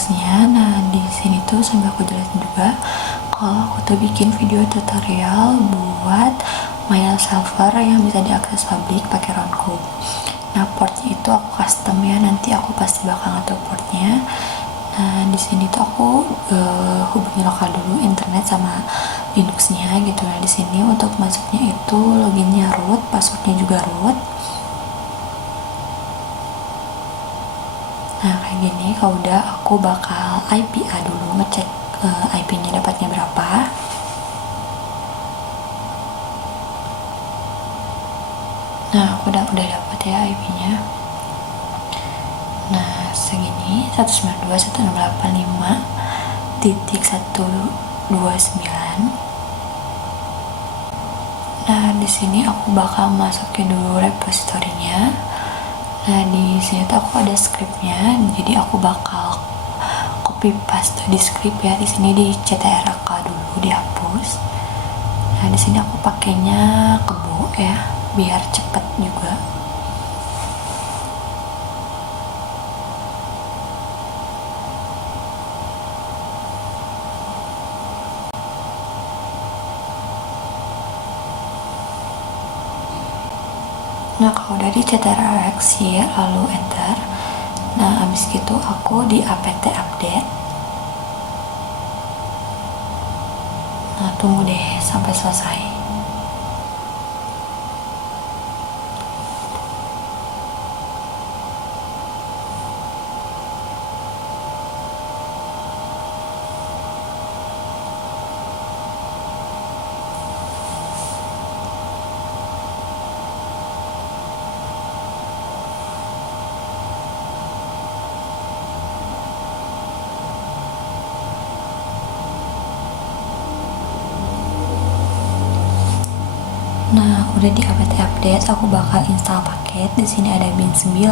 Linux-nya. Nah, di sini tuh sambil aku jelasin juga kalau aku tuh bikin video tutorial buat mail server yang bisa diakses publik pakai Ronco. Nah, portnya itu aku custom ya, nanti aku pasti bakal ngatur portnya. Nah, di sini tuh aku hubungi lokal dulu internet sama Linux-nya gitu. Nah, di sini untuk masuknya itu loginnya root, passwordnya juga root. Nah, kayak gini. Kalau udah, aku bakal IPA dulu, ngecek IP-nya dapatnya berapa. Nah, aku udah dapat ya IP-nya. Nah, segini 192.168.5.129. Nah, di sini aku bakal masukin dulu repositorinya. Nah, di sini tuh aku ada scriptnya, jadi aku bakal copy paste di script ya. Di sini di ctrl dulu dihapus. Nah, di sini aku pakainya kebo ya, biar cepet juga. Nah, kalau udah di ctrl-X ya, lalu enter. Nah, habis gitu aku di apt update. Nah, tunggu deh sampai selesai. Nah, udah di apt update, aku bakal install paket. Di sini ada bin 9,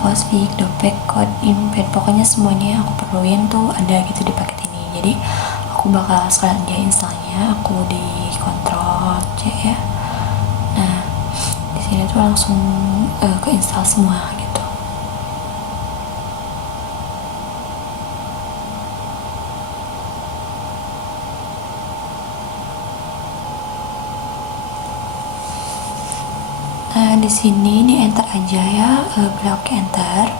Fosfik, Dopek, Code, Embed, pokoknya semuanya yang aku perluin tuh ada gitu di paket ini. Jadi aku bakal sekalian aja installnya. Aku di Ctrl C ya. Nah, di sini tuh langsung ke install semua gitu. Nah, di sini di enter aja ya, blok enter,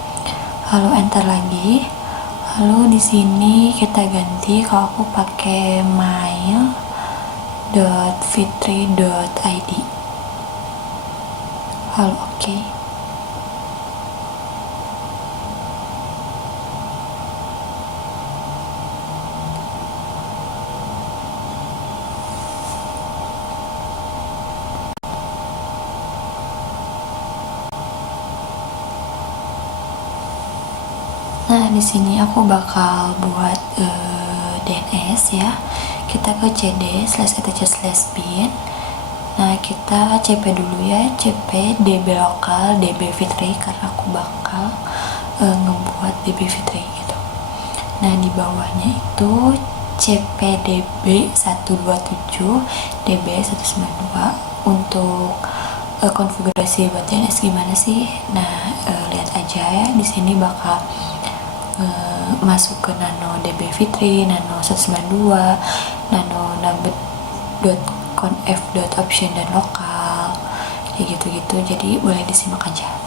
lalu enter lagi, lalu di sini kita ganti. Kalau aku pakai mail.fitri.id, lalu oke. Nah, di sini aku bakal buat DNS ya. Kita ke cd/etc/bin. Nah, kita cp dulu ya, cp db lokal db fitri, karena aku bakal ngebuat db fitri gitu. Nah, di bawahnya itu cpdb 127 db 192 untuk konfigurasi buat DNS gimana sih. Nah, lihat aja ya, di sini bakal masuk ke nano db fitri, nano 192, nano nambet.conf.option dan lokal kayak gitu-gitu. Jadi boleh disimak aja.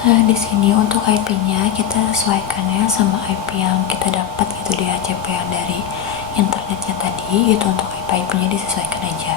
Nah, di sini untuk IP-nya kita sesuaikan ya sama IP yang kita dapat gitu di HCP yang dari internetnya tadi gitu. Untuk IP-nya disesuaikan aja.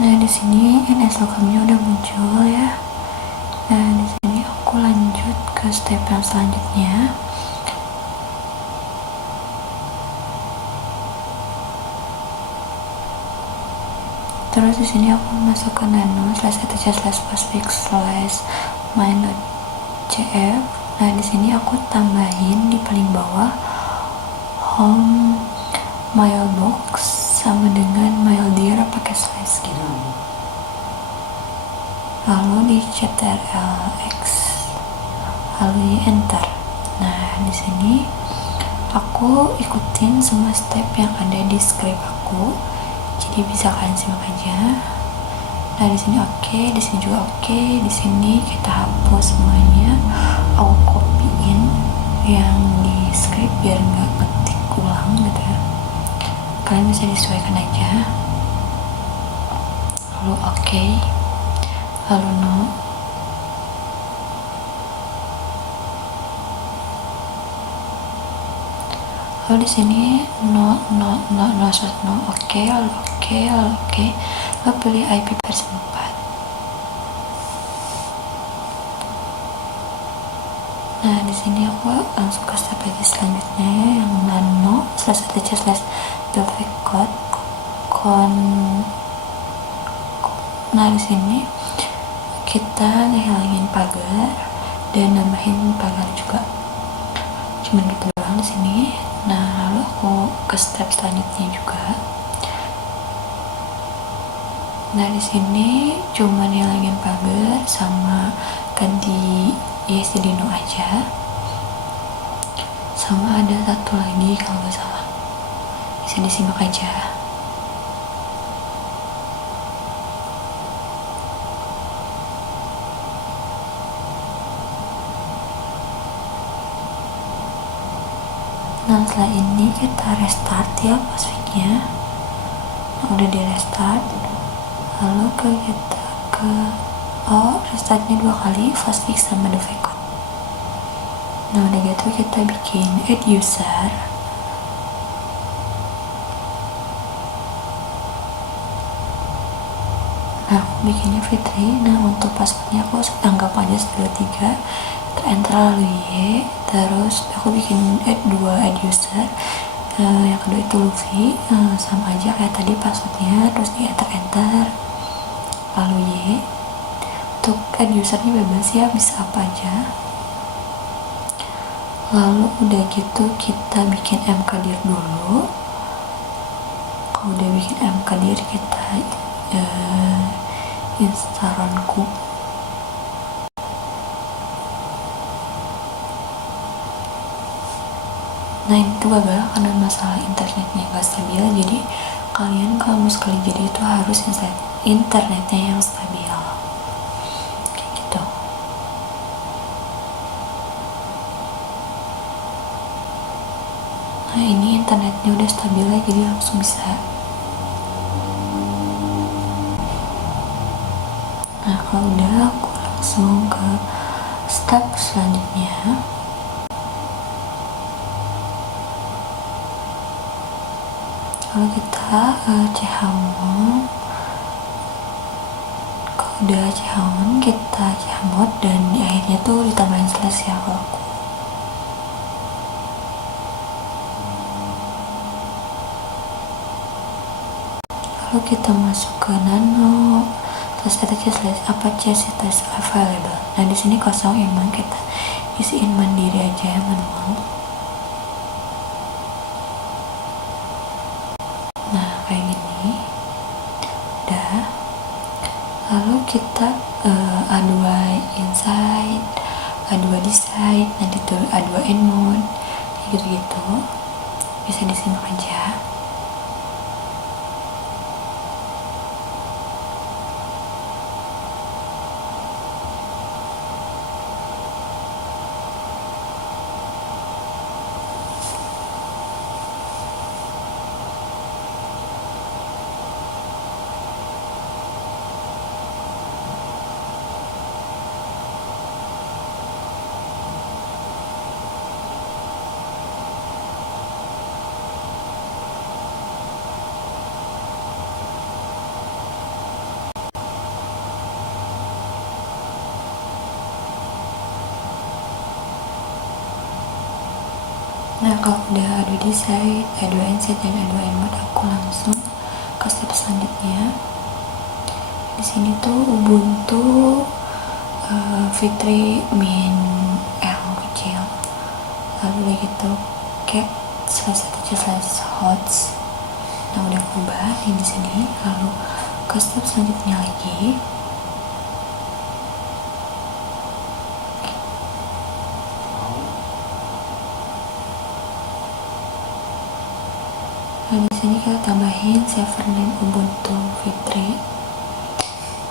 Nah, di sini NS lokamnya udah muncul ya. Nah, di sini aku lanjut ke step yang selanjutnya. Terus di sini aku masuk ke nano/etc/postfix/my.cf. Nah, di sini aku tambahin di paling bawah home mailbox sama dengan maildir pakai slash gitu. Lalu di ctrl+x lalu di enter. Nah, di sini aku ikutin semua step yang ada di script aku, jadi bisa kalian simak aja. Nah, di sini oke, di sini juga oke. Di sini kita hapus semuanya, aku copyin yang di script biar nggak ketik ulang gitu ya. Kalian bisa disesuaikan aja. Lalu oke, lalu no. Lalu di sini no, oke, lalu oke, lalu pilih IP versi 4. Nah, di sini aku langsung ke step lagi selanjutnya ya, yang nano/etc/delete con. Nah, di sini kita ngehilangin pagar dan nambahin pagar juga. Cuman gitu doang di sini. Nah, lalu aku ke step selanjutnya juga. Nah, di sini cuman hilangin pagar sama ganti Dino aja. Sama ada satu lagi kalau nggak salah. Bisa disimak aja. Nah, setelah ini kita restart ya postfix-nya. Nah, udah di restart. Lalu kita ke restartnya 2 kali, postfix sama defecon. Nah, udah gitu kita bikin add user. Nah, aku bikinnya Fitri. Nah, untuk passwordnya aku anggap aja 123. Enter lalu Y. Terus aku bikin add user. Yang kedua itu Luffy, sama aja kayak tadi passwordnya. Terus di enter lalu Y. Untuk add usernya bebas ya, bisa apa aja. Lalu udah gitu kita bikin mkdir dulu. Kalau udah bikin mkdir kita install runku. Nah, itu gagal karena masalah internetnya gak stabil. Jadi kalian kalau mau sekali jadi itu harus internetnya yang stabil kayak gitu. Nah ini internetnya udah stabil ya, jadi langsung bisa. Nah kalau udah, aku langsung ke step selanjutnya. Kalau kita cehomong, kalau udah cehomong kita cehmot, dan di akhirnya tuh ditambahin slash ya kalau aku. Lalu kita masuk ke nano, terus kita slash apache test available. Nah di sini kosong, emang kita isiin mandiri aja, manual. Nah kayak gini udah. Lalu kita A2 inside, A2 decide, nanti tuh A2 endmode, gitu-gitu. Bisa disimak aja. Nah kalau udah A2 decide, A2 inside, dan A2 endmode, aku langsung ke step selanjutnya. Di sini tuh Ubuntu Fitri min L kecil, lalu gitu cat //hots. Nah udah aku ubah di sini. Lalu ke step selanjutnya lagi. Nah di sini kita tambahin server name Ubuntu Fitri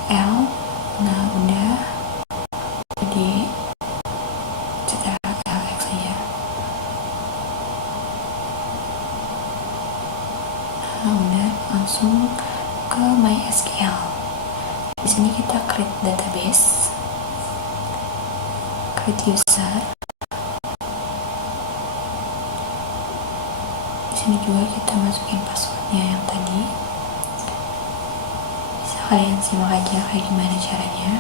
L. Nah udah di LX aja. Nah udah langsung ke MySQL. Di sini kita create database, create user. Di sini juga kita masukin passwordnya yang tadi. Bisa kalian simak aja kayak gimana caranya.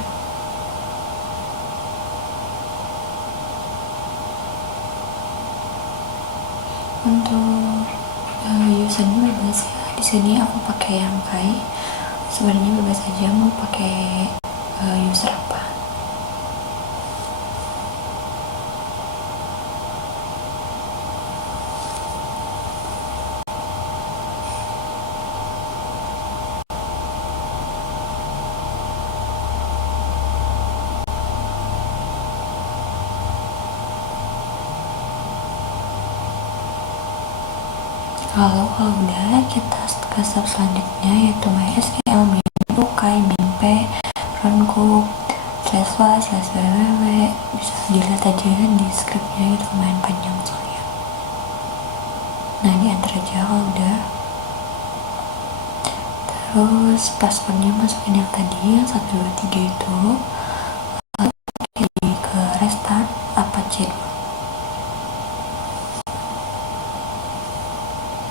Untuk usernya bebas ya. Di sini aku pakai yang kayak sebenarnya bebas aja mau pakai user apa. Lalu kalau udah, kita ke step selanjutnya yaitu MySQL min ukai min p runcook //www. Bisa dilihat aja di scriptnya, itu lumayan panjang soalnya. Nah di enter aja kalau udah. Terus passwordnya masukin yang tadi, yang 123 itu. Lalu ke restart apache dulu.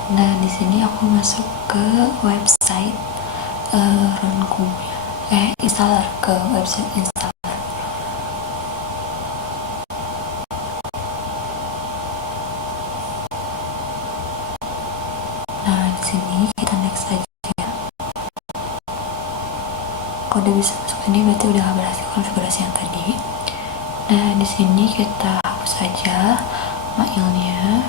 Nah di sini aku masuk ke website runcook, installer, ke website installer. Nah di sini kita next aja. Kalau udah bisa masuk sini berarti udah berhasil konfigurasi yang tadi. Nah di sini kita hapus aja mailnya.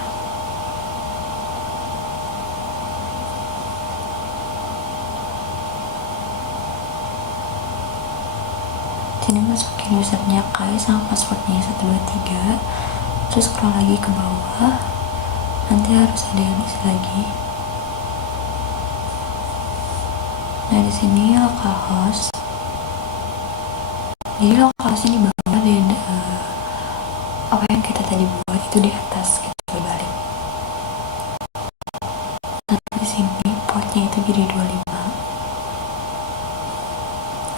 Sini masukin usernya Kai sama passwordnya 123. Terus scroll lagi ke bawah, nanti harus ada yang isi lagi. Nah di sini localhost. Jadi localhost ini bawah dan apa yang kita tadi buat itu di atas, kita balik.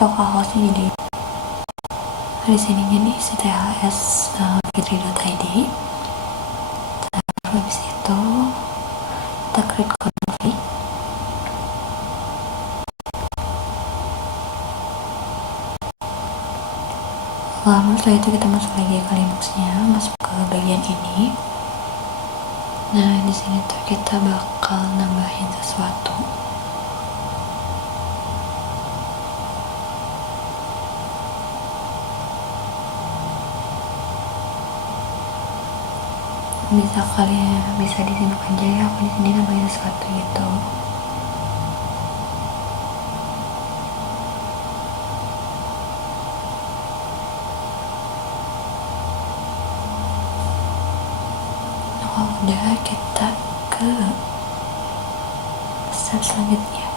localhost-nya jadi di sini jadi cths.fitri.id. Habis itu kita create config. Lalu setelah itu kita masuk lagi ke Linux-nya, masuk ke bagian ini. Nah, di sini tuh kita bakal nambahin sesuatu. Bisa kalian bisa disimak aja ya, aku di sini nambahin sesuatu gitu. Udah, kita ke step selanjutnya.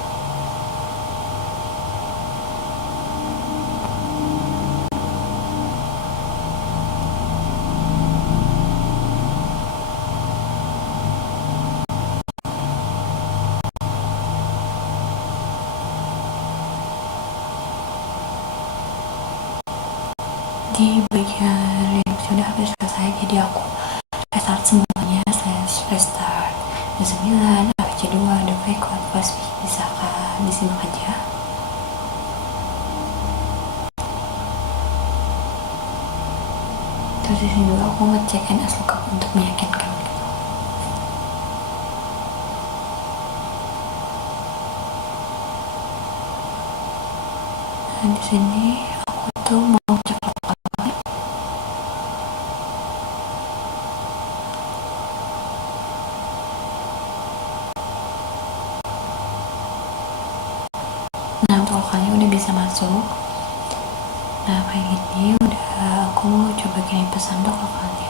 Di bagian Linux udah habis selesai, jadi aku restart semuanya, restart D9, ABC2, Dovecon, Fastpic, bisa kan disimak aja. Terus di sini juga aku ngecek NS lookup untuk meyakinkan gitu. Nah, di sini aku tuh mau cek lokal. Nah, untuk lokalnya udah bisa masuk. Nah, kayak gini udah aku mau coba kirim pesan untuk lokalnya.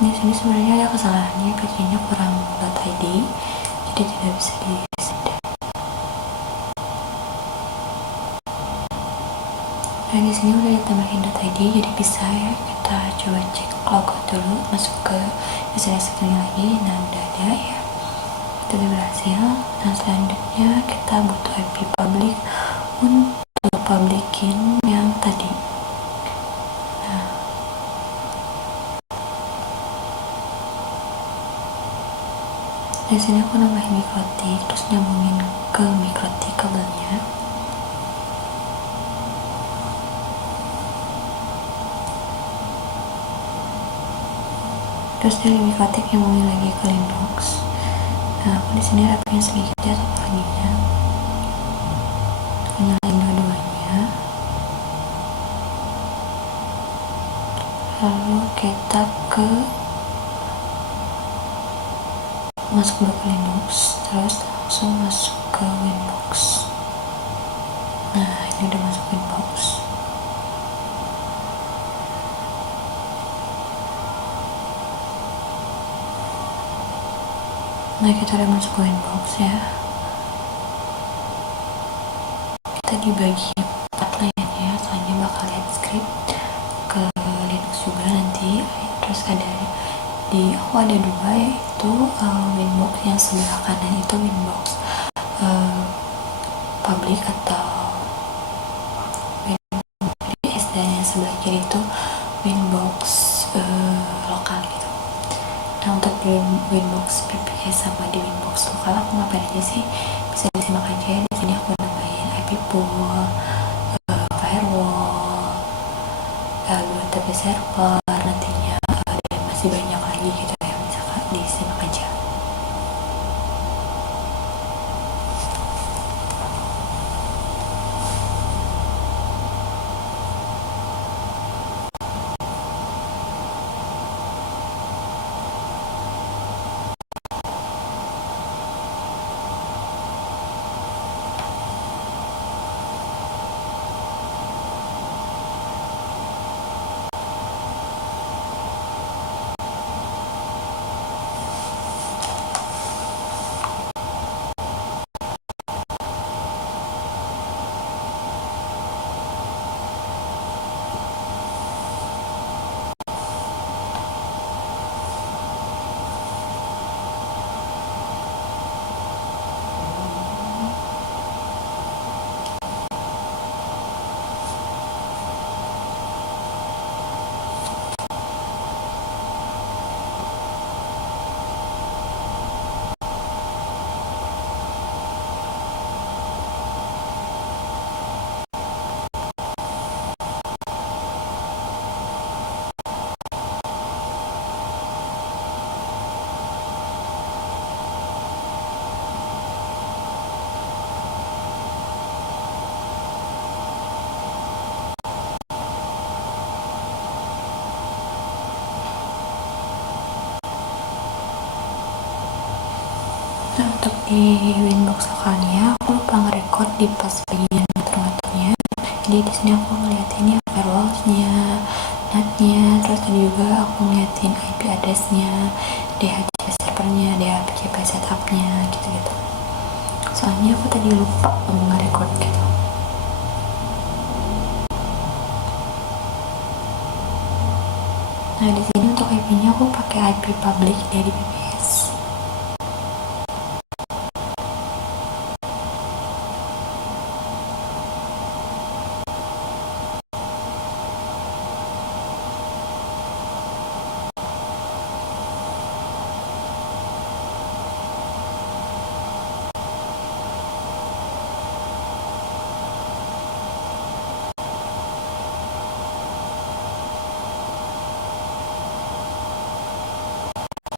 Di sini sebenarnya ada kesalahannya, PC-nya kurang .id, jadi tidak bisa disedot. Nah, di sini udah ditambahin .id, jadi bisa ya kita coba cek logout dulu, masuk ke SMS ini lagi. Nah, udah ada ya, itu udah berhasil. Nah, selanjutnya kita butuh IP public untuk publikin yang tadi. Nah, di sini aku nambahin mikrotik, terus nyambungin ke mikrotik kabelnya. Terus dari mikrotik nyambungin lagi ke Linux. Nah, aku di sini rapiin sedikit ya topologinya. Nyalain dua-duanya. Lalu kita masuk dulu ke Linux, terus langsung masuk ke Winbox. Nah, ini udah masuk Winbox. Nah, kita udah masuk ke Winbox ya. Kita dibagi 4 lainnya, soalnya bakal lihat script ke Linux juga nanti. Terus ada aku ada 2, yaitu Winbox yang sebelah kanan itu Winbox public atau Winbox dan yang sebelah kiri itu Winbox lokal gitu. Nah, untuk di Winbox PPS sama di Winbox lokal aku ngapain aja sih, bisa disimak aja. Di sini aku nambahin IP pool, firewall, lalu TP server nantinya, dan masih banyak lagi gitu ya, bisa disimak aja. Nah, untuk di Winbox lokalnya aku lupa nge-record di pas bagian ngatur-ngaturnya. Jadi di sini aku ngeliatin ya firewallnya, NAT-nya, terus tadi juga aku ngeliatin IP address-nya, DHCP servernya, DHCP setupnya, gitu-gitu. Soalnya aku tadi lupa nge-record gitu. Nah, di sini untuk IP-nya aku pakai IP public dari VPS.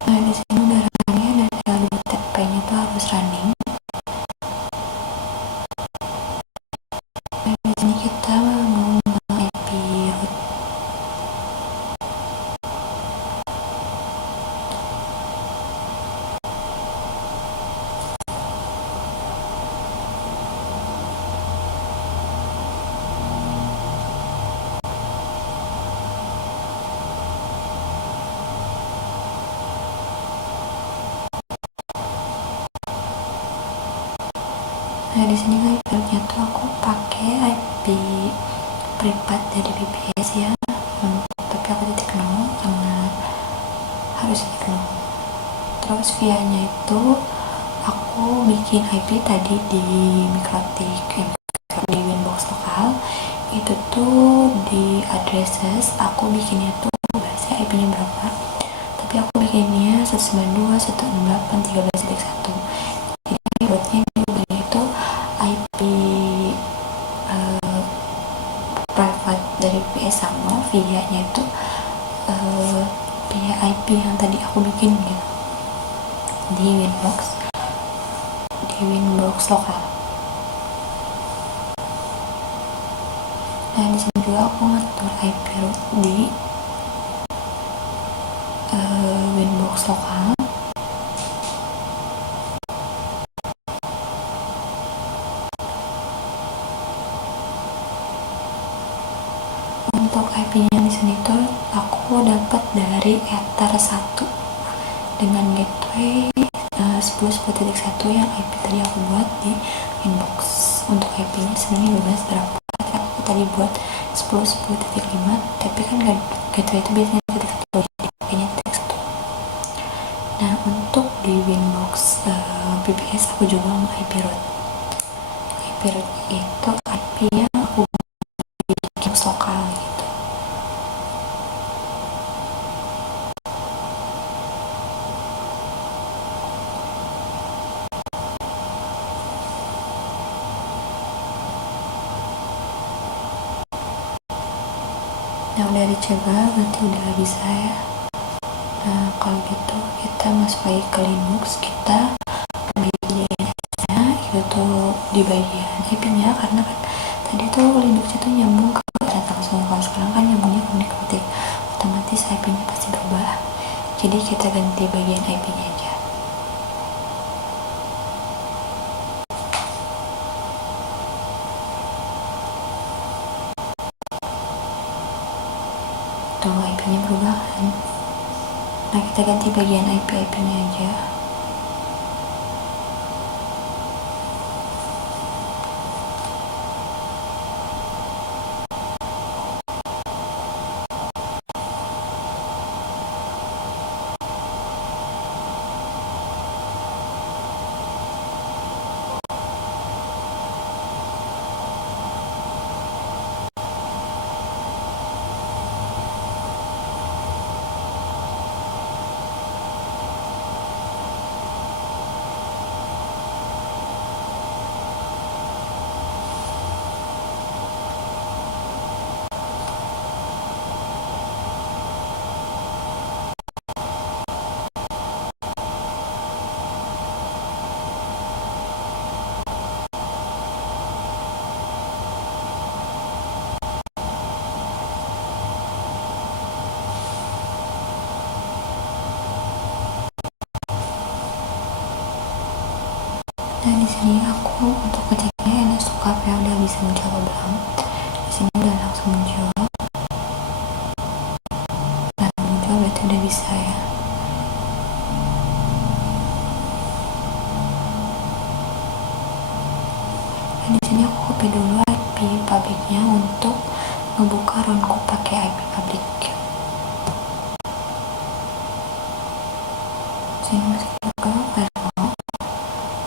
Nah, di sini udah running dan LDTP-nya tuh harus running. Nah, di sini kita mau IP root. Nah, di sini IP rootnya tuh aku pakai IP privat dari VPS ya. Tapi aku titik nol karena harus titik nol. Terus via-nya itu aku bikin IP tadi di Mikrotik di Winbox lokal. Itu tuh di addresses aku bikinnya tuh bahasa IP-nya berapa, tapi aku bikinnya 192.168.13.1. Jadi buatnya juga itu IP private dari VPS sama via-nya itu via IP yang tadi aku bikin gitu di Winbox lokal. Nah, di sini juga aku ngatur IP root di Winbox lokal. Untuk IP-nya di sini tuh aku dapat dari Ether 1 dengan gateway 10.10.1 yang IP tadi aku buat di Winbox. Untuk IP-nya sebenarnya bebas berapa, aku tadi buat 10.10.5, tapi kan gateway itu biasanya titik 1, jadi pakainya titik 1. Nah, untuk di Winbox VPS aku juga mau IP root. IP root itu IP yang aku bikin lokal gitu. Nah, udah dicoba berarti udah bisa ya. Nah, kalau gitu kita masuk lagi ke Linux, kita DNS-nya itu tuh di bagian IP-nya, karena kan tadi tuh Linux itu nyambung ke internet langsung, kalau sekarang kan nyambungnya ke Mikrotik, otomatis IP-nya pasti berubah. Jadi kita ganti bagian IP-nya aja. Tuh IP-nya berubah kan. Nah, kita ganti bagian IP-nya aja. Nah di sini aku untuk ngeceknya ini suka ya udah bisa muncul atau belum. Di sini udah langsung muncul. Nah muncul berarti udah bisa ya. Nah di sini aku copy dulu IP publiknya untuk ngebuka runku pakai IP publik. Sini masukin ke firewall.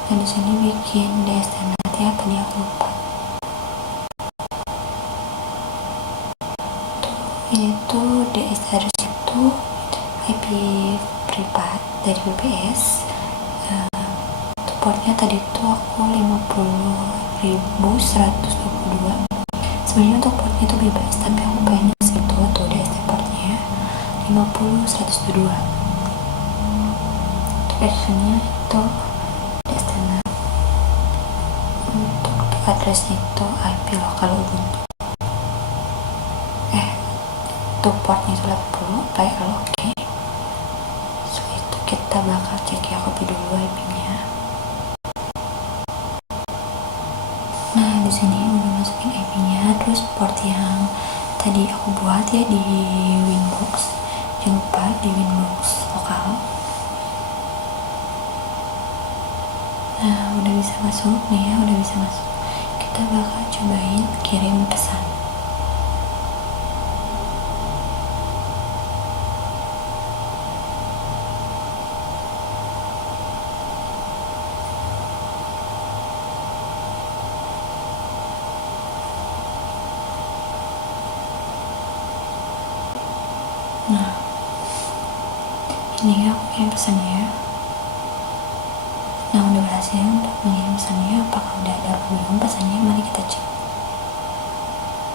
Nah di sini bikin DSNet ya, tadi aku lupa. Ini tuh DS address itu IP privat dari BBS. Portnya tadi tuh aku 50.122. Sebenarnya untuk portnya itu bebas, tapi aku pengen segitu tuh DS portnya 50.122. Untuk actionnya itu destinasi. Untuk addressnya itu IP lokal Ubuntu. Untuk portnya itu 80, PL oke. Setelah itu kita bakal cek ya, copy dulu IP-nya. Nah di sini udah masukin IP-nya, terus port yang tadi aku buat ya di Winbox. Jangan lupa di Winbox lokal. Nah udah bisa masuk nih ya, udah bisa masuk. Kita bakal cobain kirim pesan. Nah ini aku kirim pesannya. Nah udah berhasil untuk mengirim pesannya. Apakah udah ada belum pesannya? Mari kita cek.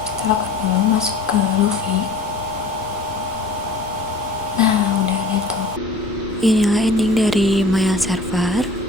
Kita lakukan dulu, masuk ke Luffy. Nah udah ada tuh. Inilah ending dari mail server.